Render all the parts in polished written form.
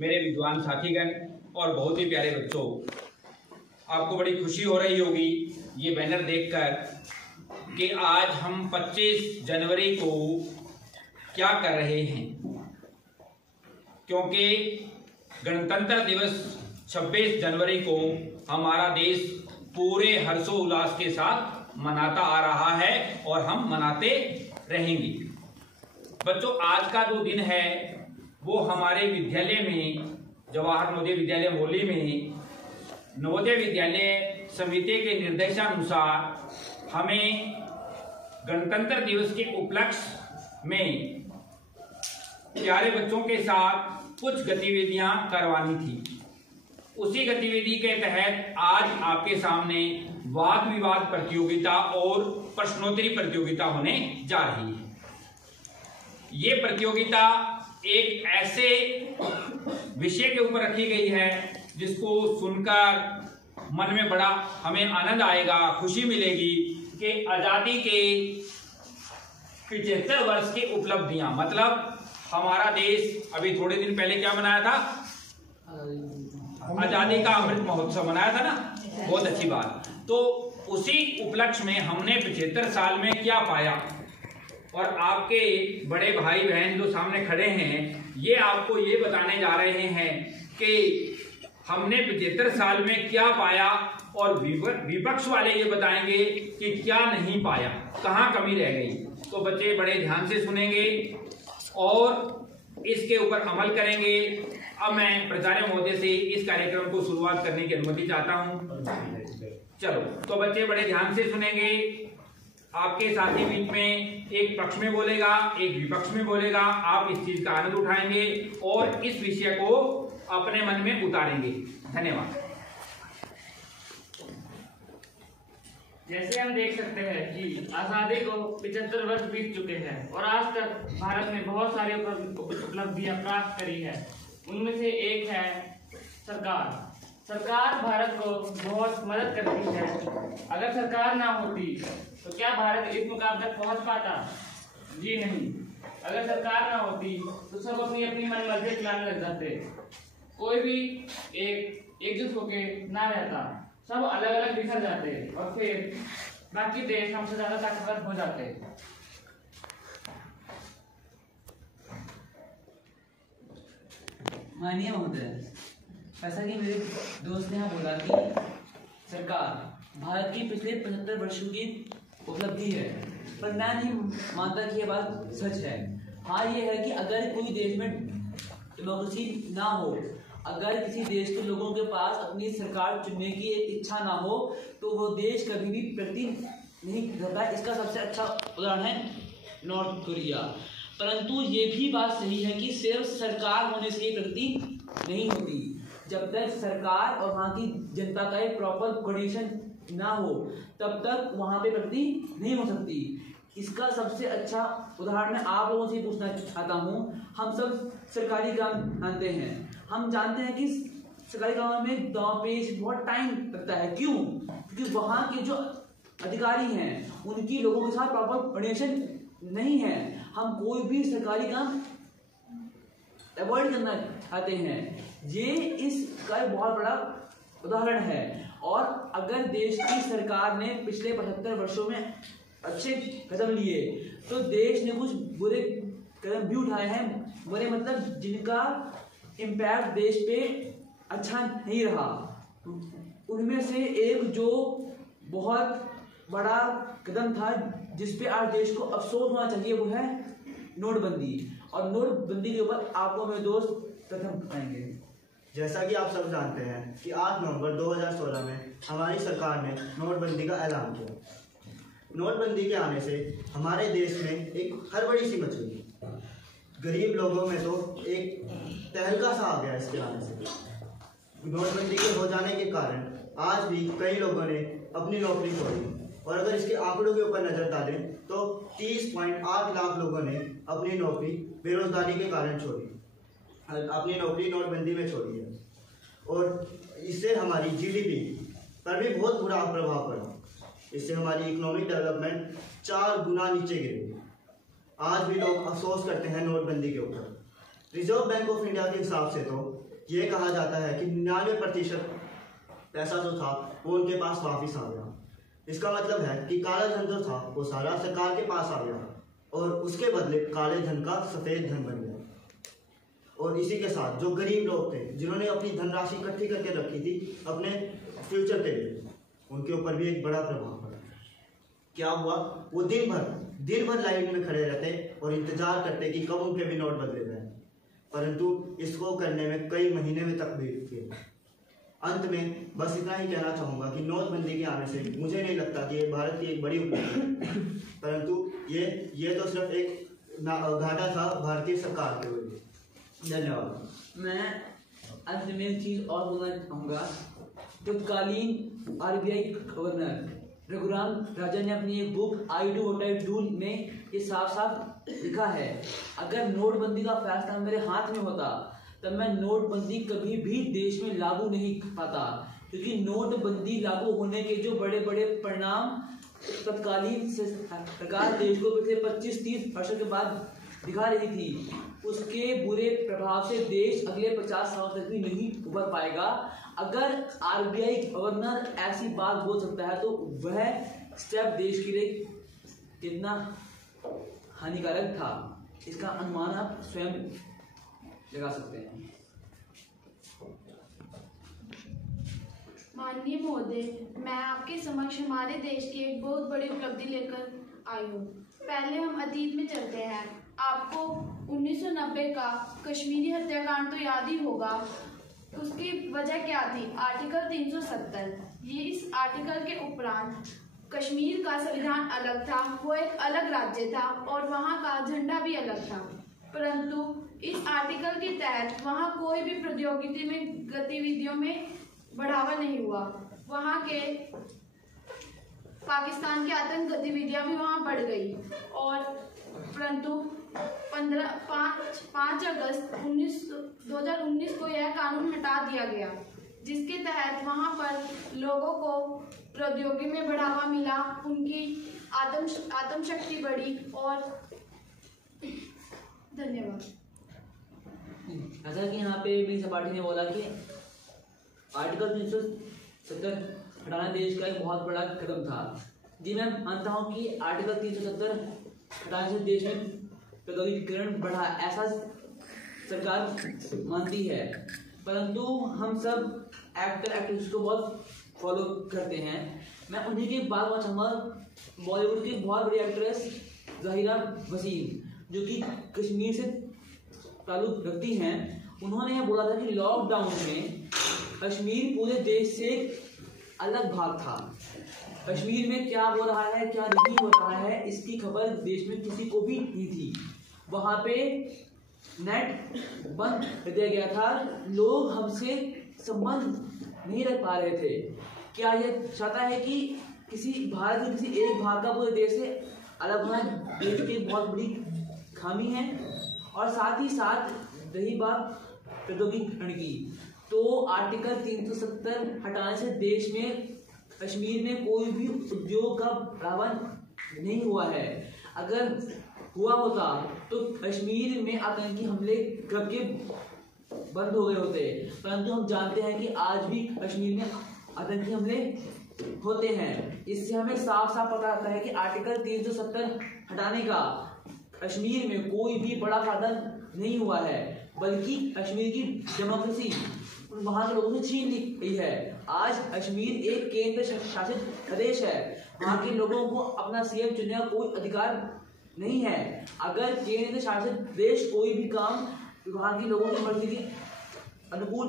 मेरे विद्वान साथीगण और बहुत ही प्यारे बच्चों, आपको बड़ी खुशी हो रही होगी ये बैनर देखकर कि आज हम 25 जनवरी को क्या कर रहे हैं, क्योंकि गणतंत्र दिवस 26 जनवरी को हमारा देश पूरे हर्षोल्लास के साथ मनाता आ रहा है और हम मनाते रहेंगे। बच्चों, आज का जो दिन है वो हमारे विद्यालय में, जवाहर नवोदय विद्यालय मोली में, नवोदय विद्यालय समिति के निर्देशानुसार हमें गणतंत्र दिवस के उपलक्ष्य में प्यारे बच्चों के साथ कुछ गतिविधियां करवानी थी। उसी गतिविधि के तहत आज आपके सामने वाद विवाद प्रतियोगिता और प्रश्नोत्तरी प्रतियोगिता होने जा रही है। ये प्रतियोगिता एक ऐसे विषय के ऊपर रखी गई है जिसको सुनकर मन में बड़ा हमें आनंद आएगा, खुशी मिलेगी कि आजादी के 75 वर्ष की उपलब्धियां, मतलब हमारा देश अभी थोड़े दिन पहले क्या मनाया था, आजादी का अमृत महोत्सव मनाया था ना, बहुत अच्छी बात। तो उसी उपलक्ष्य में हमने 75 साल में क्या पाया, और आपके बड़े भाई बहन जो सामने खड़े हैं ये आपको ये बताने जा रहे हैं कि हमने 75 साल में क्या पाया, और विपक्ष वाले ये बताएंगे कि क्या नहीं पाया, कहाँ कमी रह गई। तो बच्चे बड़े ध्यान से सुनेंगे और इसके ऊपर अमल करेंगे। अब मैं प्राचार्य महोदय से इस कार्यक्रम को शुरुआत करने की अनुमति चाहता हूँ। चलो, तो बच्चे बड़े ध्यान से सुनेंगे। आपके साथी बीच में एक पक्ष में बोलेगा, एक विपक्ष में बोलेगा। आप इस चीज का आनंद उठाएंगे और इस विषय को अपने मन में उतारेंगे। धन्यवाद। जैसे हम देख सकते हैं कि आजादी को 75 वर्ष बीत चुके हैं और आज तक भारत ने बहुत सारी उपलब्धियां प्राप्त करी है। उनमें से एक है सरकार भारत को बहुत मदद करती है। अगर सरकार ना होती तो क्या भारत इस मुकाम तक पहुंच पाता? जी नहीं। अगर सरकार ना होती तो सब अपनी अपनी मनमर्जी चलाने लग जाते, कोई भी एकजुट होके ना रहता, सब अलग अलग बिखर जाते और फिर बाकी देश हमसे ज्यादा ताकतवर हो जाते। माननीय महोदय, ऐसा कि मेरे दोस्त ने यहाँ बोला कि सरकार भारत की पिछले 75 वर्षों की उपलब्धि है, पर मैं नहीं मानता कि यह बात सच है। हाँ, ये है कि अगर कोई देश में डेमोक्रेसी ना हो, अगर किसी देश के लोगों के पास अपनी सरकार चुनने की एक इच्छा ना हो, तो वो देश कभी भी प्रगति नहीं करता। इसका सबसे अच्छा उदाहरण है नॉर्थ कोरिया। परंतु ये भी बात सही है कि सिर्फ सरकार होने से ये प्रगति नहीं होती। जब तक सरकार और वहाँ की जनता का एक प्रॉपर कोऑर्डिनेशन ना हो, तब तक वहाँ पे प्रगति नहीं हो सकती। इसका सबसे अच्छा उदाहरण मैं आप लोगों से पूछना चाहता हूँ। हम सब सरकारी काम जानते हैं, हम जानते हैं कि सरकारी काम में दांव पेच बहुत टाइम लगता है। क्यों? क्योंकि वहाँ के जो अधिकारी हैं उनकी लोगों के साथ प्रॉपर कोऑर्डिनेशन नहीं है। हम कोई भी सरकारी काम अवॉइड करना चाहते हैं। ये इसका एक बहुत बड़ा उदाहरण है। और अगर देश की सरकार ने पिछले 75 वर्षों में अच्छे कदम लिए, तो देश ने कुछ बुरे कदम भी उठाए हैं। बुरे मतलब जिनका इम्पैक्ट देश पे अच्छा नहीं रहा। उनमें से एक जो बहुत बड़ा कदम था जिस पे आज देश को अफसोस होना चाहिए, वो है नोटबंदी। और नोटबंदी के ऊपर आपको मेरे दोस्त प्रथम बताएंगे। जैसा कि आप सब जानते हैं कि 8 नवंबर 2016 में हमारी सरकार ने नोटबंदी का ऐलान किया। नोटबंदी के आने से हमारे देश में एक हड़बड़ी सी मच गई। गरीब लोगों में तो एक तहलका सा आ गया इसके आने से। नोटबंदी के हो जाने के कारण आज भी कई लोगों ने अपनी नौकरी छोड़ी, और अगर इसके आंकड़ों के ऊपर नजर डालें तो 30.8 लाख लोगों ने अपनी नौकरी बेरोजगारी के कारण छोड़ी, अपनी नौकरी नोटबंदी में छोड़ी है। और इससे हमारी जीडीपी पर भी बहुत बुरा प्रभाव पड़ा। इससे हमारी इकोनॉमिक डेवलपमेंट 4 गुना नीचे गिरी। आज भी लोग अफसोस करते हैं नोटबंदी के ऊपर। रिजर्व बैंक ऑफ इंडिया के हिसाब से तो ये कहा जाता है कि 99% पैसा जो था वो उनके पास वापस आ गया। इसका मतलब है कि काला धन जो था वो सारा सरकार के पास आ गया और उसके बदले काले धन का सफ़ेद धन बन गया। और इसी के साथ जो गरीब लोग थे जिन्होंने अपनी धनराशि इकट्ठी करके रखी थी अपने फ्यूचर के लिए, उनके ऊपर भी एक बड़ा प्रभाव पड़ा। क्या हुआ, वो दिन भर लाइन में खड़े रहते और इंतजार करते कि कब उनके भी नोट बदले जाए, परंतु इसको करने में कई महीने में तक बीत गए। अंत में बस इतना ही कहना चाहूँगा कि नोटबंदी के आने से मुझे नहीं लगता कि ये भारत की एक बड़ी उपलब्धि है, परंतु ये तो सिर्फ एक घाटा था भारतीय सरकार के वजह। धन्यवाद। मैं अंत में एक चीज़ और बोलना चाहूँगा। तत्कालीन RBI गवर्नर रघुराम राजन ने अपनी एक book I do what I do में ये साफ साफ लिखा है, अगर नोटबंदी का फैसला मेरे हाथ में होता तब मैं नोटबंदी कभी भी देश में लागू नहीं पाता, क्योंकि नोटबंदी लागू होने के जो बड़े बड़े परिणाम तत्कालीन सरकार देश को पिछले 25-30 वर्षों के बाद दिखा रही थी, उसके बुरे प्रभाव से देश अगले 50 सालों तक भी नहीं उभर पाएगा। अगर RBI गवर्नर ऐसी बात बोल सकता है तो वह स्टेप देश के लिए कितना हानिकारक था, इसका अनुमान आप स्वयं लगा सकते हैं। माननीय महोदय, मैं आपके समक्ष हमारे देश की एक बहुत बड़ी उपलब्धि लेकर आई हूँ। पहले हम अतीत में चलते हैं। आपको 1990 का कश्मीरी हत्याकांड तो याद ही होगा। उसकी वजह क्या थी? आर्टिकल 370। ये इस आर्टिकल के उपरांत कश्मीर का संविधान अलग था, वो एक अलग राज्य था और वहाँ का झंडा भी अलग था, परंतु इस आर्टिकल के तहत वहाँ कोई भी प्रौद्योगिकी में गतिविधियों में बढ़ावा नहीं हुआ। वहाँ के पाकिस्तान की आतंक गतिविधियाँ भी वहाँ बढ़ गई और परंतु 5 अगस्त 2019 को यह कानून हटा दिया गया, जिसके तहत वहाँ पर लोगों को प्रौद्योगिकी में बढ़ावा मिला, उनकी आत्म शक्ति बढ़ी और धन्यवाद। ऐसा कि यहाँ पे भी सपाटी ने बोला कि आर्टिकल 370 हटाना देश का एक बहुत बड़ा कदम था। जी मैं मानता हूँ कि आर्टिकल 370 हटाने से देश में प्रौद्योगिकीकरण बढ़ा, ऐसा सरकार मानती है, परंतु हम सब एक्टिविस्ट को बहुत फॉलो करते हैं। मैं उन्हीं की बात करना चाहूँगा। बॉलीवुड की बहुत बड़ी एक्ट्रेस ज़ाहिरा वसीम, जो कि कश्मीर से ताल्लुक़ रखती हैं, उन्होंने यह बोला था कि लॉकडाउन में कश्मीर पूरे देश से अलग भाग था। कश्मीर में क्या हो रहा है क्या नहीं हो रहा है इसकी खबर देश में किसी को भी नहीं थी। वहाँ पे नेट बंद कर दिया गया था, लोग हमसे संबंध नहीं रख पा रहे थे। क्या यह चाहता है कि किसी भारत के किसी एक भाग का पूरे देश से अलग होना देश की बहुत बड़ी खामी है। और साथ ही साथ रही बात प्रौद्योगिकीकरण की, तो आर्टिकल 370 हटाने से देश में कश्मीर में कोई भी उद्योग का बढ़ावा नहीं हुआ है। अगर हुआ होता तो कश्मीर में आतंकी हमले कब के बंद हो गए होते, परंतु हम जानते हैं कि आज भी कश्मीर में आतंकी हमले होते हैं। इससे हमें साफ साफ पता चलता है कि आर्टिकल 370 हटाने का कश्मीर में कोई भी बड़ा फायदा नहीं हुआ है, बल्कि कश्मीर की डेमोक्रेसी वहाँ के लोगों से छीन ली गई है। आज कश्मीर एक केंद्र शासित प्रदेश है, वहाँ के लोगों को अपना CM चुनने का कोई अधिकार नहीं है। अगर केंद्र शासित प्रदेश कोई भी काम वहाँ के लोगों की मर्जी के अनुकूल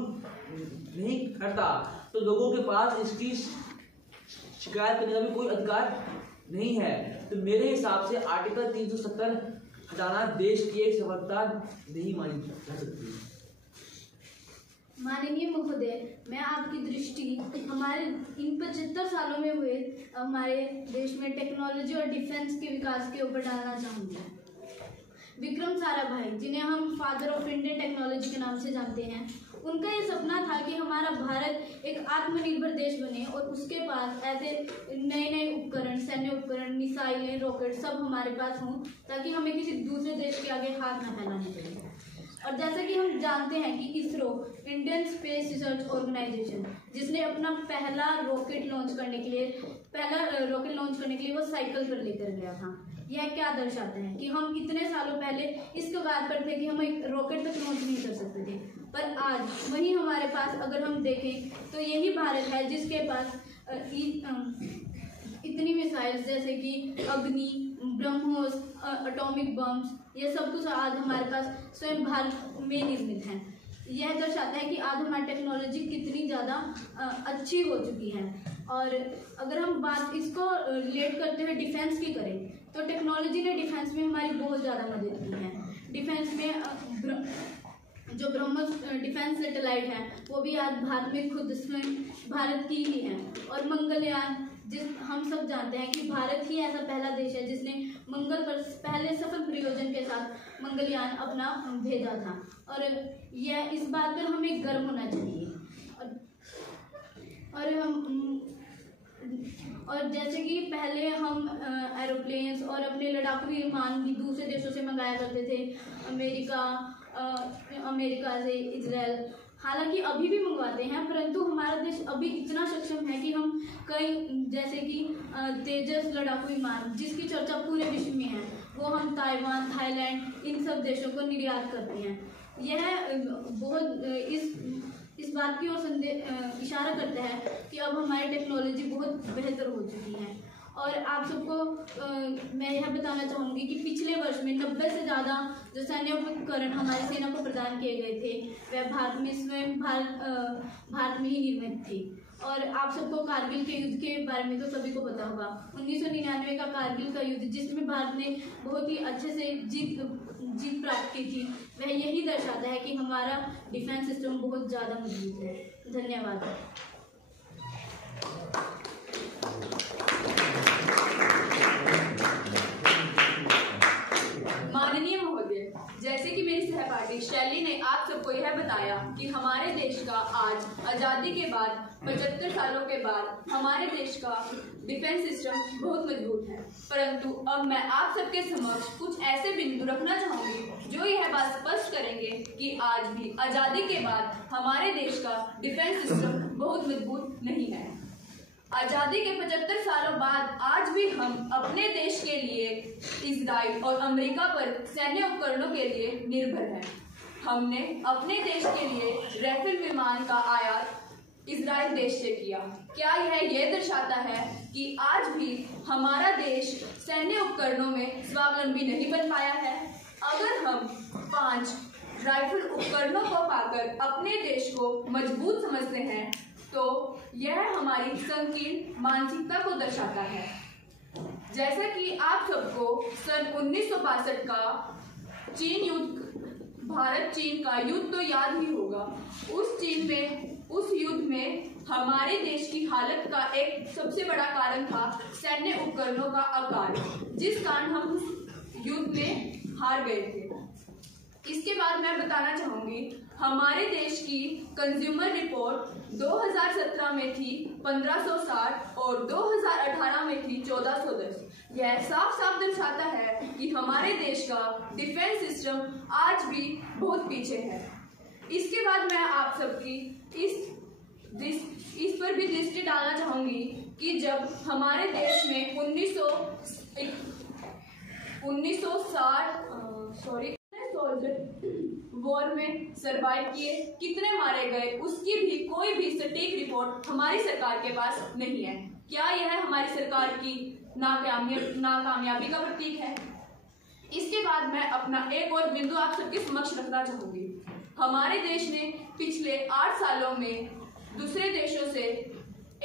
नहीं करता तो लोगों के पास इसकी शिकायत करने का भी कोई अधिकार नहीं है। तो मेरे हिसाब से आर्टिकल 370 हटाना देश की एक सफलता नहीं मानी जा सकती। माननीय महोदय, मैं आपकी दृष्टि हमारे इन 75 सालों में हुए हमारे देश में टेक्नोलॉजी और डिफेंस के विकास के ऊपर डालना चाहूँगी। विक्रम साराभाई, जिन्हें हम फादर ऑफ इंडियन टेक्नोलॉजी के नाम से जानते हैं, उनका ये सपना था कि हमारा भारत एक आत्मनिर्भर देश बने और उसके पास ऐसे नए नए उपकरण, सैन्य उपकरण, मिसाइलें, रॉकेट सब हमारे पास हों, ताकि हमें किसी दूसरे देश के आगे हाथ ना फैलाने पड़े। और जैसे कि हम जानते हैं कि ISRO, Indian Space Research Organisation, जिसने अपना पहला रॉकेट लॉन्च करने के लिए वो साइकिल पर लेकर गया था। यह क्या दर्शाते हैं कि हम इतने सालों पहले इस कगार पर थे कि हम एक रॉकेट तक लॉन्च नहीं कर सकते थे, पर आज वही हमारे पास अगर हम देखें तो यही भारत है जिसके पास इतनी मिसाइल्स जैसे कि अग्नि, ब्रह्मोस, एटॉमिक बम्स, ये सब कुछ आज हमारे पास स्वयं भारत में निर्मित हैं। यह दर्शाता है कि आज हमारी टेक्नोलॉजी कितनी ज़्यादा अच्छी हो चुकी है। और अगर हम बात इसको रिलेट करते हुए डिफेंस की करें तो टेक्नोलॉजी ने डिफेंस में हमारी बहुत ज़्यादा मदद की है। डिफेंस में जो ब्रह्मोस डिफेंस सैटेलाइट है वो भी आज भारत में खुद स्वयं भारत की ही है। और मंगलयान, हम सब जानते हैं कि भारत ही ऐसा पहला देश है जिसने मंगल पर पहले सफल प्रयोजन के साथ मंगलयान अपना भेजा था। और यह इस बात पर हमें गर्व होना चाहिए। और जैसे कि पहले हम एरोप्लेन्स और अपने लड़ाकू विमान भी दूसरे देशों से मंगाया करते थे, अमेरिका से, इजराइल, हालांकि अभी भी मंगवाते हैं, परंतु हमारा देश अभी इतना सक्षम है कि हम कई जैसे कि तेजस लड़ाकू विमान जिसकी चर्चा पूरे विश्व में है, वो हम ताइवान, थाईलैंड, इन सब देशों को निर्यात करते हैं। यह बहुत इस बात की ओर इशारा करता है कि अब हमारी टेक्नोलॉजी बहुत बेहतर हो चुकी है। और आप सबको मैं यह बताना चाहूँगी कि पिछले वर्ष में 90 से ज़्यादा जो सैन्य उपकरण हमारी सेना को प्रदान किए गए थे वह भारत में स्वयं भारत में ही निर्मित थी। और आप सबको कारगिल के युद्ध के बारे में तो सभी को पता होगा। 1999 का कारगिल का युद्ध जिसमें भारत ने बहुत ही अच्छे से जीत प्राप्त की थी, वह यही दर्शाता है कि हमारा डिफेंस सिस्टम बहुत ज़्यादा मजबूत है। धन्यवाद। माननीय महोदय, जैसे कि मेरी सहपाठी शैली ने आप सबको यह बताया कि हमारे देश का आज आज़ादी के बाद 75 सालों के बाद हमारे देश का डिफेंस सिस्टम बहुत मजबूत है, परंतु अब मैं आप सबके समक्ष कुछ ऐसे बिंदु रखना चाहूँगी जो यह बात स्पष्ट करेंगे कि आज भी आज़ादी के बाद हमारे देश का डिफेंस सिस्टम बहुत मजबूत नहीं है। आज़ादी के 75 सालों बाद आज भी हम अपने देश के लिए इजराइल और अमेरिका पर सैन्य उपकरणों के लिए निर्भर हैं। हमने अपने देश के लिए राफेल विमान का आयात इजराइल देश से किया। क्या यह दर्शाता है कि आज भी हमारा देश सैन्य उपकरणों में स्वावलंबी नहीं बन पाया है? अगर हम 5 राइफल उपकरणों को पाकर अपने देश को मजबूत समझते हैं तो यह हमारी संकीर्ण मानसिकता को दर्शाता है। जैसा कि आप सबको सन 1962 का चीन युद्ध, भारत चीन का युद्ध तो याद ही होगा। उस युद्ध में हमारे देश की हालत का एक सबसे बड़ा कारण था सैन्य उपकरणों का आकार, जिस कारण हम युद्ध में हार गए थे। इसके बाद मैं बताना चाहूँगी हमारे देश की कंज्यूमर रिपोर्ट 2017 में थी 1560 और 2018 में थी 1410। यह साफ साफ दर्शाता है कि हमारे देश का डिफेंस सिस्टम आज भी बहुत पीछे है। इसके बाद मैं आप सबकी इस पर भी दृष्टि डालना चाहूँगी कि जब हमारे देश में 1960 वॉर में सरवाइव किए, कितने मारे गए, उसकी भी कोई भी सटीक रिपोर्ट हमारी सरकार के पास नहीं है। क्या यह हमारी सरकार की नाकामयाबी का प्रतीक है? इसके बाद मैं अपना एक और बिंदु आप सबके समक्ष रखना चाहूंगी। हमारे देश ने पिछले 8 सालों में दूसरे देशों से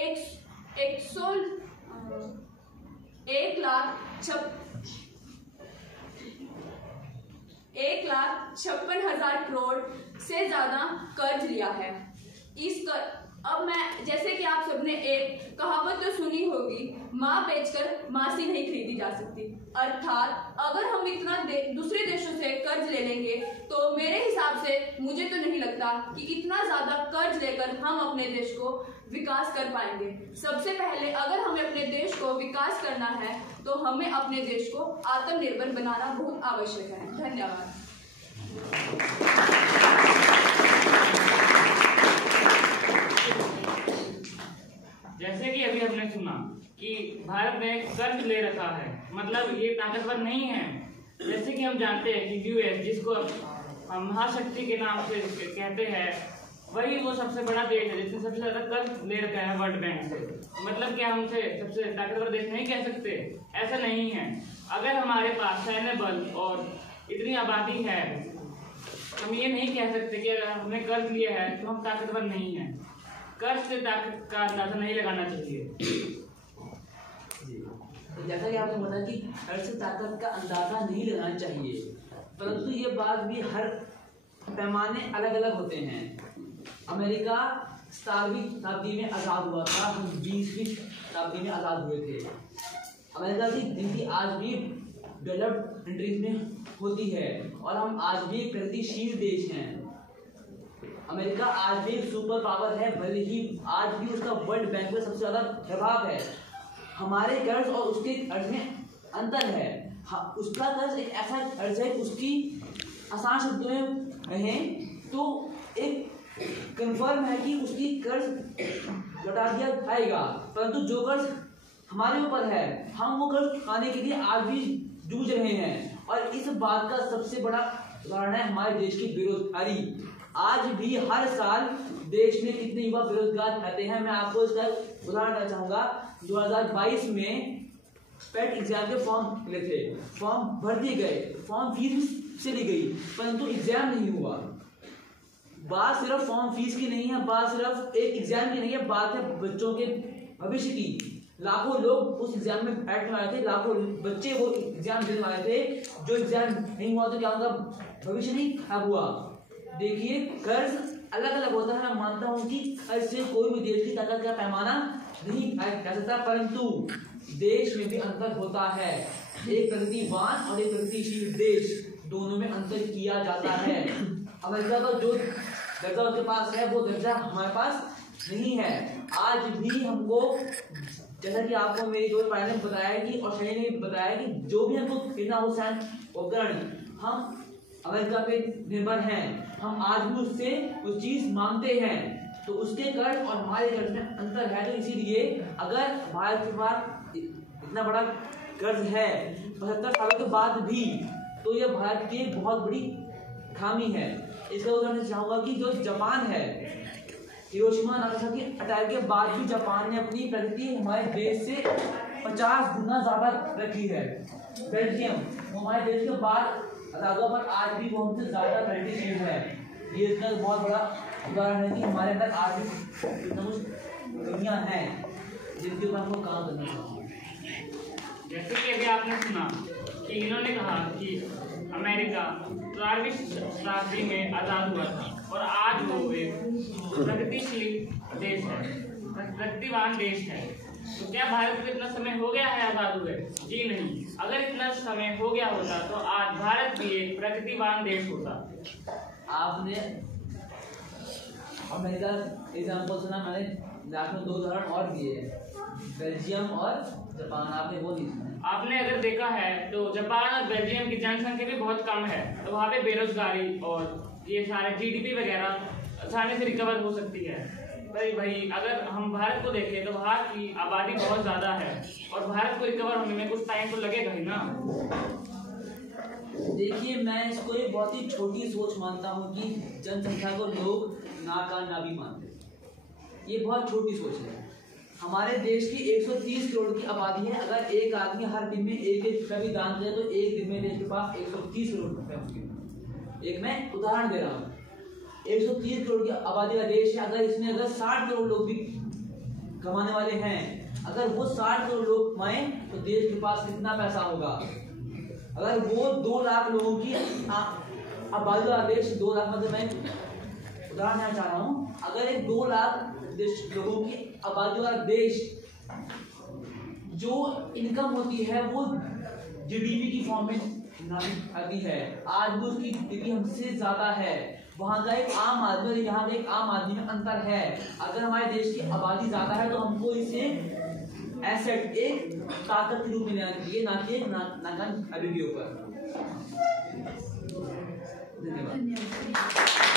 1,56,000 करोड़ से ज्यादा कर्ज लिया है। अब मैं, जैसे कि आप सबने एक कहावत तो सुनी होगी, माँ बेचकर मासी नहीं खरीदी जा सकती। अर्थात अगर हम इतना दूसरे देशों से कर्ज ले लेंगे तो मेरे हिसाब से मुझे तो नहीं लगता कि इतना ज्यादा कर्ज लेकर हम अपने देश को विकास कर पाएंगे। सबसे पहले अगर हमें अपने देश को विकास करना है तो हमें अपने देश को आत्मनिर्भर बनाना बहुत आवश्यक है। धन्यवाद। जैसे कि अभी हमने सुना कि भारत ने कर्ज ले रखा है, मतलब ये ताकतवर नहीं है। जैसे कि हम जानते हैं कि यूएस, जिसको हम महाशक्ति के नाम से कहते हैं, वही वो सबसे बड़ा देश है जिसने सबसे ज्यादा कर्ज ले रखा है वर्ल्ड बैंक से। मतलब क्या हमसे सबसे ताकतवर देश नहीं कह सकते? ऐसा नहीं है। अगर हमारे पास सैन्य बल और इतनी आबादी है, हम ये नहीं कह सकते कि अगर हमने कर्ज लिया है तो हम ताकतवर नहीं है। कर्ज से ताकत का अंदाजा नहीं लगाना चाहिए। जैसा कि आपने बताया कि कर्ज से ताकत का अंदाजा नहीं लगाना चाहिए, परंतु ये बात भी हर पैमाने अलग अलग होते हैं। अमेरिका 17वीं शताब्दी में आज़ाद हुआ था, हम 20वीं शताब्दी में आज़ाद हुए थे। अमेरिका की गिनती आज भी डेवलप्ड कंट्रीज में होती है और हम आज भी प्रगतिशील देश हैं। अमेरिका आज भी सुपर पावर है, भले ही आज भी उसका वर्ल्ड बैंक में सबसे ज़्यादा प्रभाव है। हमारे कर्ज और उसके कर्ज में अंतर है। उसका कर्ज एक ऐसा कर्ज है, उसकी आसान शब्दों में कहें तो एक कंफर्म है कि उसकी कर्ज लौटा दिया जाएगा, परंतु जो कर्ज हमारे ऊपर है, हम वो कर्ज चुकाने के लिए आज भी जूझ रहे हैं। और इस बात का सबसे बड़ा उदाहरण है हमारे देश की बेरोजगारी। आज भी हर साल देश में कितने युवा बेरोजगार रहते हैं, मैं आपको इसका उदाहरण देना चाहूंगा। 2022 में पेट एग्जाम के फॉर्म मिले थे, फॉर्म भर दिए गए, फॉर्म फीस चली गई, परंतु एग्जाम नहीं हुआ। बात सिर्फ फॉर्म फीस की नहीं है, बात सिर्फ एक एग्जाम की नहीं है, बात है बच्चों के भविष्य की। लाखों लोग उस एग्जाम में बैठने वाले थे, लाखों बच्चे वो एग्जाम देने वाले थे। जो एग्जाम नहीं हुआ तो क्या उनका भविष्य नहीं खराब हुआ? देखिए, कर्ज अलग अलग होता है। मैं मानता हूँ कि कर्ज से कोई भी देश की ताकत का पैमाना नहीं कह सकता, परंतु देश में भी अंतर होता है। एक प्रगतिवान और एक प्रगतिशील देश, दोनों में अंतर किया जाता है। अमेरिका का जो दर्जा उसके पास है, वो दर्जा हमारे पास नहीं है। आज भी हमको, जैसा कि आपको मेरी दोस्त भाई ने बताया कि और शनि ने बताया कि जो भी हमको खरीदना हो सैन्य उपकरण, हम अमेरिका पे निर्भर हैं। हम आज भी उससे कुछ चीज मांगते हैं, तो उसके कर्ज और हमारे कर्ज में अंतर है। तो इसीलिए अगर भारत के पास इतना बड़ा कर्ज है 75 सालों के बाद भी, तो यह भारत की बहुत बड़ी खामी है। इसका उदाहरण चाहूंगा कि जो जापान है, हिरोशिमा नागासाकी अटैक के बाद भी जापान ने अपनी प्रगति हमारे देश से 50 गुना ज्यादा रखी है। बेल्जियम हमारे देश के बाद आजादों पर आज भी वो हमसे ज्यादा प्रगतिशील है। ये इसका बहुत बड़ा उदाहरण है कि हमारे अंदर आज भी कुछ कमियां हैं जिनके ऊपर हमको काम करना चाहिए। जैसे कि अभी आपने सुना कि इन्होंने कहा कि अमेरिका 12वीं शताब्दी में आज़ाद हुआ था और आज वो एक प्रगतिशील देश है, प्रगतिवान देश है। तो क्या भारत को इतना समय हो गया है आज़ाद हुए? जी नहीं। अगर इतना समय हो गया होता तो आज भारत भी एक प्रगतिवान देश होता। आपने अमेरिका एग्जाम्पल सुना, मैंने आपने 2 उदाहरण और दिए, बेल्जियम और जापान, आपने वो नहीं सुना। आपने अगर देखा है तो जापान और बेल्जियम की जनसंख्या भी बहुत कम है, तो वहाँ पे बेरोजगारी और ये सारे जीडीपी वगैरह आसानी से रिकवर हो सकती है। भाई अगर हम भारत को देखें तो वहाँ की आबादी बहुत ज़्यादा है और भारत को रिकवर होने में कुछ टाइम तो लगेगा ही ना। देखिए, मैं इसको एक बहुत ही छोटी सोच मानता हूँ कि जनसंख्या को लोग ना का ना भी मानते हैं। ये बहुत छोटी सोच है। हमारे देश की 130 करोड़ की आबादी है। अगर एक आदमी हर दिन में 1-1 रुपया भी दान करे तो एक दिन में देश के पास 130 करोड़ रुपये होंगे। एक मैं उदाहरण दे रहा हूँ, 130 करोड़ की आबादी का देश है। अगर इसमें अगर 60 करोड़ लोग भी कमाने वाले हैं, अगर वो 60 करोड़ लोग कमाएं तो देश के पास कितना पैसा होगा? अगर वो 2 लाख लोगों की आबादी वाला देश, 2 लाख मतलब मैं उदाहरण देना चाह रहा हूँ, अगर एक 2 लाख लोगों की आबादी वाला देश, जो इनकम होती है वो जीडीपी की फॉर्म में आती है, आज भी उसकी जीडीपी हमसे ज्यादा है। वहाँ का एक आम आदमी और यहाँ का एक आम आदमी में अंतर है। अगर हमारे देश की आबादी ज्यादा है तो हमको इसे एसेट, एक ताकत के रूप में लेना चाहिए, ना कि नाकान अभी के ऊपर। धन्यवाद। धन्यवाद।